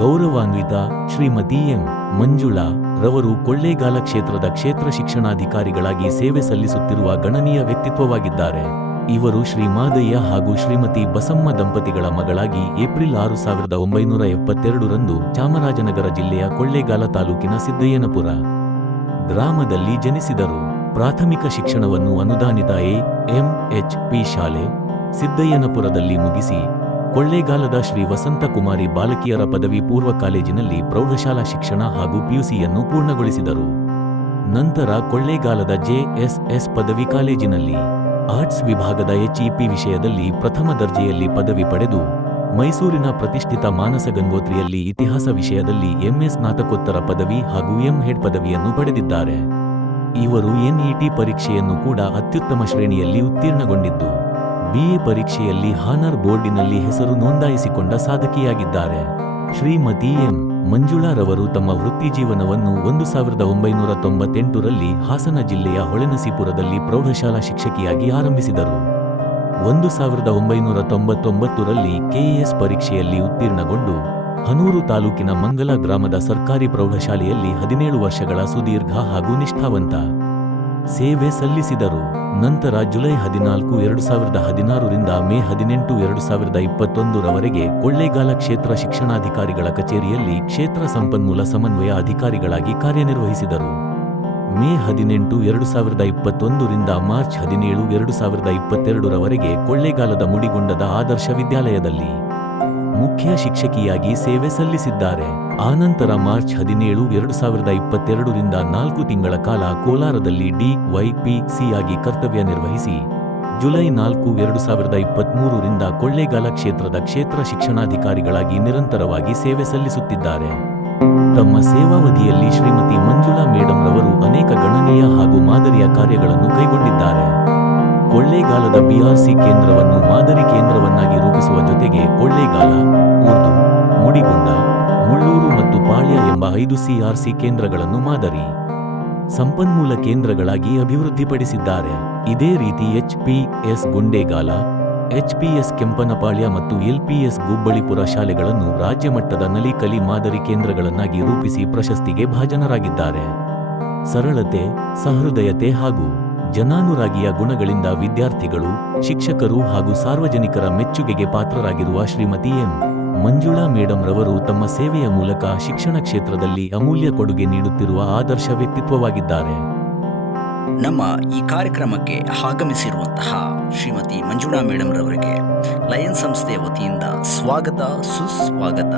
ಗೌರವಾನ್ವಿತ ಶ್ರೀಮತಿ ಎಂ. ಮಂಜುಳಾ ರವರು ಕೊಳ್ಳೇಗಾಲ ಕ್ಷೇತ್ರದ ಕ್ಷೇತ್ರ ಶಿಕ್ಷಣಾಧಿಕಾರಿಗಳಾಗಿ ಸೇವೆ ಸಲ್ಲಿಸುತ್ತಿರುವ ಗಣನೀಯ ವ್ಯಕ್ತಿತ್ವವಾಗಿದ್ದಾರೆ. ಇವರು ಶ್ರೀ ಮಾದಯ್ಯ ಹಾಗೂ ಶ್ರೀಮತಿ ಬಸಮ್ಮ ದಂಪತಿಗಳ ಮಗಳಾಗಿ ಏಪ್ರಿಲ್ 6, 1972ರಂದು ಚಾಮರಾಜನಗರ ಜಿಲ್ಲೆಯ ಕೊಳ್ಳೇಗಾಲ ತಾಲೂಕಿನ ಸಿದ್ದಯ್ಯನಪುರ ಗ್ರಾಮದಲ್ಲಿ ಜನಿಸಿದರು. ಪ್ರಾಥಮಿಕ ಶಿಕ್ಷಣವನ್ನು ಅನುದಾನಿತ ಎ.ಎಂ.ಎಚ್.ಪಿ. ಶಾಲೆ ಸಿದ್ದಯ್ಯನಪುರದಲ್ಲಿ ಮುಗಿಸಿ ಕೊಳ್ಳೇಗಾಲದ ಶ್ರೀ ವಸಂತಕುಮಾರಿ ಬಾಲಕಿಯರ ಪದವಿ ಪೂರ್ವ ಕಾಲೇಜಿನಲ್ಲಿ ಪ್ರೌಢಶಾಲಾ ಶಿಕ್ಷಣ ಹಾಗೂ ಪಿಯುಸಿಯನ್ನು ಪೂರ್ಣಗೊಳಿಸಿದರು. ನಂತರ ಕೊಳ್ಳೇಗಾಲದ ಜೆ.ಎಸ್.ಎಸ್. ಪದವಿ ಕಾಲೇಜಿನಲ್ಲಿ ಆರ್ಟ್ಸ್ ವಿಭಾಗದ ಎಚ್.ಇ.ಪಿ. ವಿಷಯದಲ್ಲಿ ಪ್ರಥಮ ದರ್ಜೆಯಲ್ಲಿ ಪದವಿ ಪಡೆದು ಮೈಸೂರಿನ ಪ್ರತಿಷ್ಠಿತ ಮಾನಸ ಗಂಗೋತ್ರಿಯಲ್ಲಿ ಇತಿಹಾಸ ವಿಷಯದಲ್ಲಿ ಎಂ.ಎ. ಸ್ನಾತಕೋತ್ತರ ಪದವಿ ಹಾಗೂ ಎಂ.ಹೆಡ್ ಪದವಿಯನ್ನು ಪಡೆದಿದ್ದಾರೆ. ಇವರು ಎನ್.ಇ.ಟಿ. ಪರೀಕ್ಷೆಯನ್ನು ಕೂಡ ಅತ್ಯುತ್ತಮ ಶ್ರೇಣಿಯಲ್ಲಿ ಉತ್ತೀರ್ಣಗೊಂಡಿದ್ದು ಬಿ.ಎ. ಪರೀಕ್ಷೆಯಲ್ಲಿ ಹಾನರ್ ಬೋರ್ಡಿನಲ್ಲಿ ಹೆಸರು ನೋಂದಾಯಿಸಿಕೊಂಡ ಸಾಧಕಿಯಾಗಿದ್ದಾರೆ. ಶ್ರೀಮತಿ ಎಂ. ಮಂಜುಳಾ ರವರು ತಮ್ಮ ವೃತ್ತಿಜೀವನವನ್ನು 1998ರಲ್ಲಿ ಹಾಸನ ಜಿಲ್ಲೆಯ ಹೊಳೆನಸೀಪುರದಲ್ಲಿ ಪ್ರೌಢಶಾಲಾ ಶಿಕ್ಷಕಿಯಾಗಿ ಆರಂಭಿಸಿದರು. 1999ರಲ್ಲಿ ಕೆಎಎಸ್ ಪರೀಕ್ಷೆಯಲ್ಲಿ ಉತ್ತೀರ್ಣಗೊಂಡು ಹನೂರು ತಾಲೂಕಿನ ಮಂಗಲ ಗ್ರಾಮದ ಸರ್ಕಾರಿ ಪ್ರೌಢಶಾಲೆಯಲ್ಲಿ 17 ವರ್ಷಗಳ ಸುದೀರ್ಘ ಹಾಗೂ ನಿಷ್ಠಾವಂತ ಸೇವೆ ಸಲ್ಲಿಸಿದರು. ನಂತರ ಜುಲೈ 14, 2016ರಿಂದ ಮೇ 18, 2021ರವರೆಗೆ ಕೊಳ್ಳೇಗಾಲ ಕ್ಷೇತ್ರ ಶಿಕ್ಷಣಾಧಿಕಾರಿಗಳ ಕಚೇರಿಯಲ್ಲಿ ಕ್ಷೇತ್ರ ಸಂಪನ್ಮೂಲ ಸಮನ್ವಯ ಅಧಿಕಾರಿಗಳಾಗಿ ಕಾರ್ಯನಿರ್ವಹಿಸಿದರು. ಮೇ 18, 2021ರಿಂದ ಮಾರ್ಚ್ 17, 2022ರವರೆಗೆ ಕೊಳ್ಳೇಗಾಲದ ಮುಡಿಗುಂಡದ ಆದರ್ಶ ವಿದ್ಯಾಲಯದಲ್ಲಿ ಮುಖ್ಯ ಶಿಕ್ಷಕಿಯಾಗಿ ಸೇವೆ ಸಲ್ಲಿಸಿದ್ದಾರೆ. ಆನಂತರ ಮಾರ್ಚ್ 17, 2022ರಿಂದ 4 ತಿಂಗಳ ಕಾಲ ಕೋಲಾರದಲ್ಲಿ ಡಿ.ವೈ.ಪಿ.ಸಿಯಾಗಿ ಕರ್ತವ್ಯ ನಿರ್ವಹಿಸಿ ಜುಲೈ 4, 2023ರಿಂದ ಕೊಳ್ಳೇಗಾಲ ಕ್ಷೇತ್ರದ ಕ್ಷೇತ್ರ ಶಿಕ್ಷಣಾಧಿಕಾರಿಗಳಾಗಿ ನಿರಂತರವಾಗಿ ಸೇವೆ ಸಲ್ಲಿಸುತ್ತಿದ್ದಾರೆ. ತಮ್ಮ ಸೇವಾವಧಿಯಲ್ಲಿ ಶ್ರೀಮತಿ ಮಂಜುಳಾ ಮೇಡಂ ರವರು ಅನೇಕ ಗಣನೀಯ ಹಾಗೂ ಮಾದರಿಯ ಕಾರ್ಯಗಳನ್ನು ಕೈಗೊಂಡಿದ್ದಾರೆ. ಕೊಳ್ಳೇಗಾಲದ ಬಿಆರ್ಸಿ ಕೇಂದ್ರವನ್ನು ಮಾದರಿ ಕೇಂದ್ರವನ್ನಾಗಿ ರೂಪಿಸುವ ಜೊತೆಗೆ ಕೊಳ್ಳೇಗಾಲ, ಉರ್ದು, ಮುಡಿಗುಂಡ, ಮುಳ್ಳೂರು ಮತ್ತು ಪಾಳ್ಯ ಎಂಬ 5 ಸಿಆರ್ಸಿ ಕೇಂದ್ರಗಳನ್ನು ಮಾದರಿ ಸಂಪನ್ಮೂಲ ಕೇಂದ್ರಗಳಾಗಿ ಅಭಿವೃದ್ಧಿಪಡಿಸಿದ್ದಾರೆ. ಇದೇ ರೀತಿ ಎಚ್.ಪಿ.ಎಸ್. ಗುಂಡೇಗಾಲ, ಎಚ್.ಪಿ.ಎಸ್. ಕೆಂಪನಪಾಳ್ಯ ಮತ್ತು ಎಲ್.ಪಿ.ಎಸ್. ಗುಬ್ಬಳಿಪುರ ಶಾಲೆಗಳನ್ನು ರಾಜ್ಯಮಟ್ಟದ ನಲಿಕಲಿ ಮಾದರಿ ಕೇಂದ್ರಗಳನ್ನಾಗಿ ರೂಪಿಸಿ ಪ್ರಶಸ್ತಿಗೆ ಭಾಜನರಾಗಿದ್ದಾರೆ. ಸರಳತೆ, ಸಹೃದಯತೆ ಹಾಗೂ ಜನಾನುರಾಗಿಯ ಗುಣಗಳಿಂದ ವಿದ್ಯಾರ್ಥಿಗಳು, ಶಿಕ್ಷಕರು ಹಾಗೂ ಸಾರ್ವಜನಿಕರ ಮೆಚ್ಚುಗೆಗೆ ಪಾತ್ರರಾಗಿರುವ ಶ್ರೀಮತಿ ಎಂ. ಮಂಜುಳಾ ಮೇಡಂ ರವರು ತಮ್ಮ ಸೇವೆಯ ಮೂಲಕ ಶಿಕ್ಷಣ ಕ್ಷೇತ್ರದಲ್ಲಿ ಅಮೂಲ್ಯ ಕೊಡುಗೆ ನೀಡುತ್ತಿರುವ ಆದರ್ಶ ವ್ಯಕ್ತಿತ್ವವಾಗಿದ್ದಾರೆ. ನಮ್ಮ ಈ ಕಾರ್ಯಕ್ರಮಕ್ಕೆ ಆಗಮಿಸಿರುವಂತಹ ಶ್ರೀಮತಿ ಮಂಜುಳಾ ಮೇಡಂ ರವರಿಗೆ ಲಯನ್ಸ್ ಸಂಸ್ಥೆಯ ವತಿಯಿಂದ ಸ್ವಾಗತ, ಸುಸ್ವಾಗತ.